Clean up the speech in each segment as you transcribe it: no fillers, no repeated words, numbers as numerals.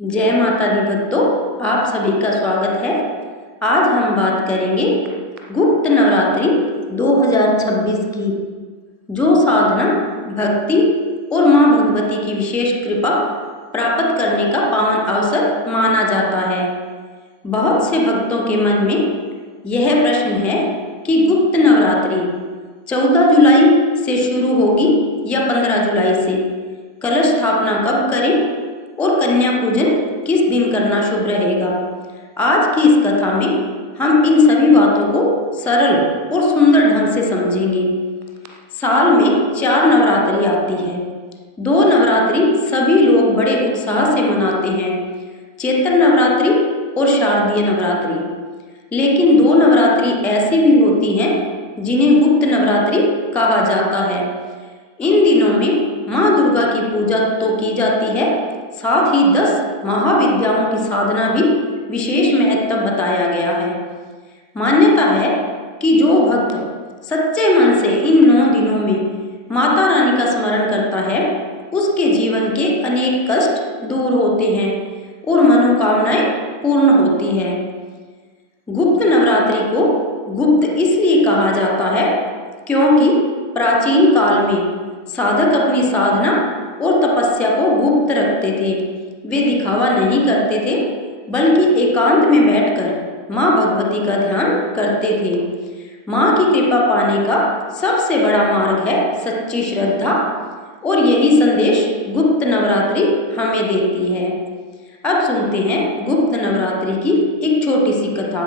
जय माता दी भक्तों, आप सभी का स्वागत है। आज हम बात करेंगे गुप्त नवरात्रि 2026 की, जो साधना, भक्ति और माँ भगवती की विशेष कृपा प्राप्त करने का पावन अवसर माना जाता है। बहुत से भक्तों के मन में यह प्रश्न है कि गुप्त नवरात्रि 14 जुलाई से शुरू होगी या 15 जुलाई से, कलश स्थापना कब करें और कन्या पूजन किस दिन करना शुभ रहेगा। आज की इस कथा में हम इन सभी बातों को सरल और सुंदर ढंग से समझेंगे। साल में 4 नवरात्रि आती है। 2 नवरात्रि सभी लोग बड़े उत्साह से मनाते हैं, चैत्र नवरात्रि और शारदीय नवरात्रि। लेकिन 2 नवरात्रि ऐसी भी होती हैं जिन्हें गुप्त नवरात्रि कहा जाता है। इन दिनों में माँ दुर्गा की पूजा तो की जाती है, साथ ही 10 महाविद्याओं की साधना भी विशेष महत्व बताया गया है। मान्यता है कि जो भक्त सच्चे मन से इन 9 दिनों में माता रानी का स्मरण करता है, उसके जीवन के अनेक कष्ट दूर होते हैं और मनोकामनाएं पूर्ण होती है। गुप्त नवरात्रि को गुप्त इसलिए कहा जाता है क्योंकि प्राचीन काल में साधक अपनी साधना और तपस्या को गुप्त रखते थे। वे दिखावा नहीं करते थे, बल्कि एकांत में बैठकर माँ भगवती का ध्यान करते थे। माँ की कृपा पाने का सबसे बड़ा मार्ग है सच्ची श्रद्धा, और यही संदेश गुप्त नवरात्रि हमें देती है। अब सुनते हैं गुप्त नवरात्रि की एक छोटी सी कथा।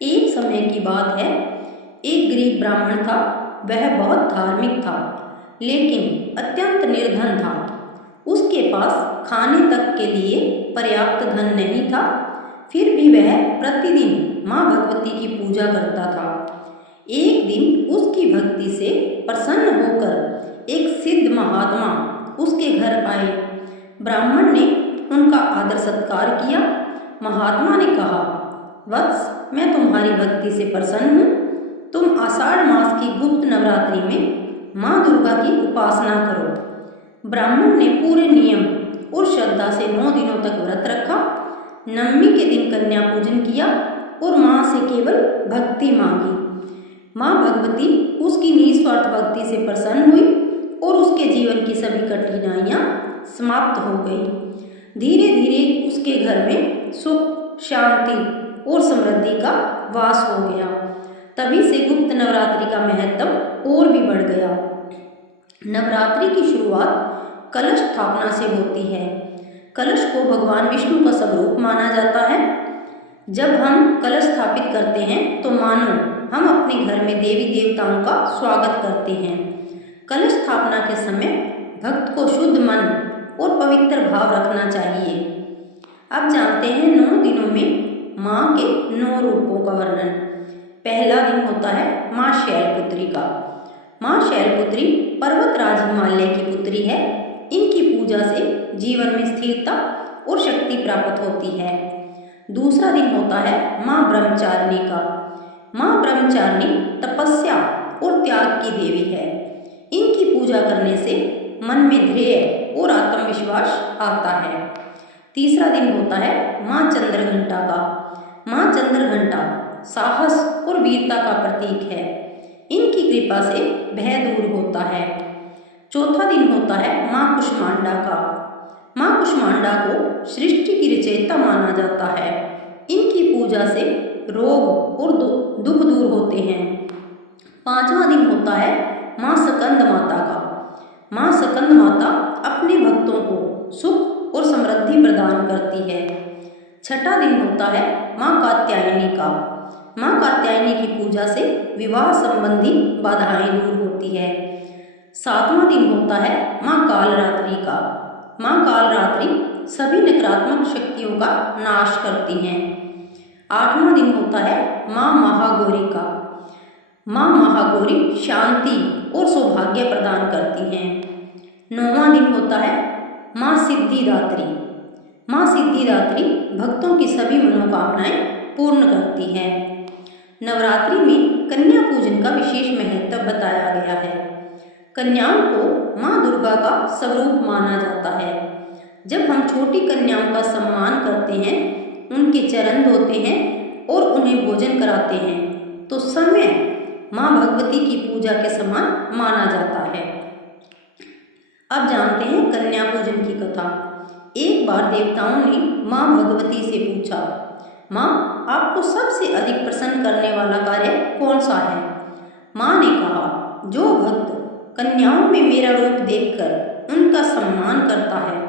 एक समय की बात है, एक गरीब ब्राह्मण था। वह बहुत धार्मिक था, लेकिन अत्यंत निर्धन था। उसके पास खाने तक के लिए पर्याप्त धन नहीं था। फिर भी वह प्रतिदिन माँ भगवती की पूजा करता था। एक दिन उसकी भक्ति से प्रसन्न होकर एक सिद्ध महात्मा उसके घर आए। ब्राह्मण ने उनका आदर सत्कार किया। महात्मा ने कहा, वत्स, मैं तुम्हारी भक्ति से प्रसन्न हूँ। तुम आषाढ़ मास की गुप्त नवरात्रि में माँ दुर्गा की उपासना करो। ब्राह्मण ने पूरे नियम और श्रद्धा से 9 दिनों तक व्रत रखा। नवमी के दिन कन्या पूजन किया और माँ से केवल भक्ति मांगी। माँ भगवती उसकी निस्वार्थ भक्ति से प्रसन्न हुई और उसके जीवन की सभी कठिनाइयाँ समाप्त हो गई। धीरे धीरे उसके घर में सुख, शांति और समृद्धि का वास हो गया। तभी से गुप्त नवरात्रि का महत्व और भी बढ़ गया। नवरात्रि की शुरुआत कलश स्थापना से होती है। कलश को भगवान विष्णु का स्वरूप माना जाता है। जब हम कलश स्थापित करते हैं तो मानो हम अपने घर में देवी देवताओं का स्वागत करते हैं। कलश स्थापना के समय भक्त को शुद्ध मन और पवित्र भाव रखना चाहिए। अब जानते हैं 9 दिनों में माँ के 9 रूपों का वर्णन। पहला दिन होता है माँ शैलपुत्री का। माँ शैलपुत्री पर्वतराज हिमालय की पुत्री है। इनकी पूजा से जीवन में स्थिरता और शक्ति प्राप्त होती है। दूसरा दिन होता है माँ ब्रह्मचारिणी का। माँ ब्रह्मचारिणी तपस्या और त्याग की देवी है। इनकी पूजा करने से मन में धैर्य और आत्मविश्वास आता है। तीसरा दिन होता है माँ चंद्रघंटा का। माँ चंद्रघंटा साहस और वीरता का प्रतीक है। इनकी कृपा से भय दूर होता है। चौथा दिन होता है माँ कुष्मांडा का। माँ कुष्मांडा को सृष्टि की रचयिता माना जाता है। इनकी पूजा से रोग और दुख दूर होते हैं। पांचवा दिन होता है माँ स्कंद माता का। माँ स्कंद माता अपने भक्तों को सुख और समृद्धि प्रदान करती है। छठा दिन होता है माँ कात्यायनी का। माँ कात्यायनी की पूजा से विवाह संबंधी बाधाएं दूर होती है। सातवां दिन होता है माँ कालरात्रि का। माँ कालरात्रि सभी नकारात्मक शक्तियों का नाश करती हैं। आठवां दिन होता है माँ महागौरी का। माँ महागौरी शांति और सौभाग्य प्रदान करती हैं। 9वां दिन होता है माँ सिद्धिदात्री। माँ सिद्धिदात्री भक्तों की सभी मनोकामनाएं पूर्ण करती है। नवरात्रि में कन्या पूजन का विशेष महत्व बताया गया है। कन्याओं को माँ दुर्गा का स्वरूप माना जाता है। जब हम छोटी कन्याओं का सम्मान करते हैं, उनके चरण धोते हैं और उन्हें भोजन कराते हैं, तो समय माँ भगवती की पूजा के समान माना जाता है। अब जानते हैं कन्या पूजन की कथा। एक बार देवताओं ने माँ भगवती से पूछा, माँ, आपको सबसे अधिक प्रसन्न करने वाला कार्य कौन सा है? माँ ने कहा, जो भक्त कन्याओं में मेरा रूप देखकर उनका सम्मान करता है,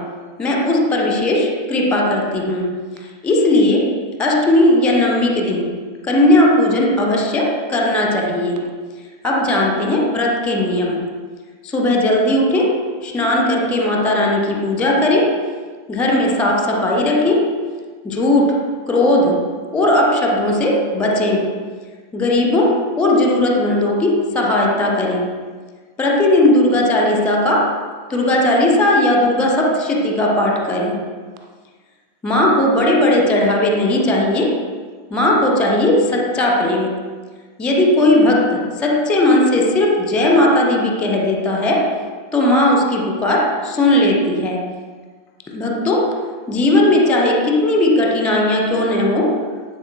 मैं उस पर विशेष कृपा करती हूँ। इसलिए अष्टमी या नवमी के दिन कन्या पूजन अवश्य करना चाहिए। अब जानते हैं व्रत के नियम। सुबह जल्दी उठें, स्नान करके माता रानी की पूजा करें, घर में साफ सफाई रखें, झूठ, क्रोध और अपशब्दों से बचें, गरीबों और जरूरतमंदों की सहायता करें। प्रतिदिन दुर्गा चालीसा या दुर्गा सप्तशती का पाठ करें। माँ को बड़े बड़े चढ़ावे नहीं चाहिए, माँ को चाहिए सच्चा प्रेम। यदि कोई भक्त सच्चे मन से सिर्फ जय माता दी भी कह देता है तो माँ उसकी पुकार सुन लेती है। भक्तों, जीवन में चाहे कितनी भी कठिनाइयाँ क्यों न हो,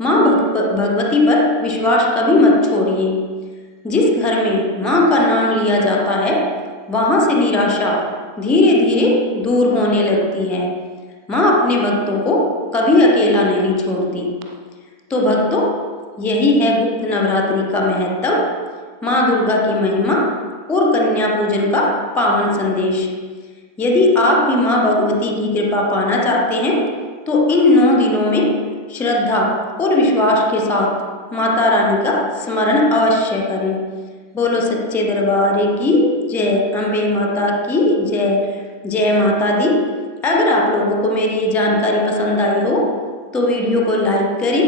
माँ भगवती पर विश्वास कभी मत छोड़िए। जिस घर में माँ का नाम लिया जाता है, वहाँ से निराशा धीरे धीरे दूर होने लगती है। माँ अपने भक्तों को कभी अकेला नहीं छोड़ती। तो भक्तों, यही है गुप्त नवरात्रि का महत्व, माँ दुर्गा की महिमा और कन्या पूजन का पावन संदेश। यदि आप भी माँ भगवती की कृपा पाना चाहते हैं तो इन 9 दिनों में श्रद्धा और विश्वास के साथ माता रानी का स्मरण अवश्य करें। बोलो सच्चे दरबार की जय, अम्बे माता की जय, जय माता दी। अगर आप लोगों को मेरी ये जानकारी पसंद आई हो तो वीडियो को लाइक करें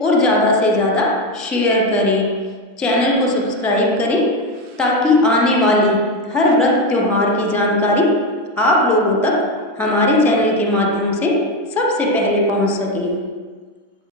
और ज़्यादा से ज़्यादा शेयर करें। चैनल को सब्सक्राइब करें ताकि आने वाली हर व्रत त्योहार की जानकारी आप लोगों तक हमारे चैनल के माध्यम से सबसे पहले पहुंच सके।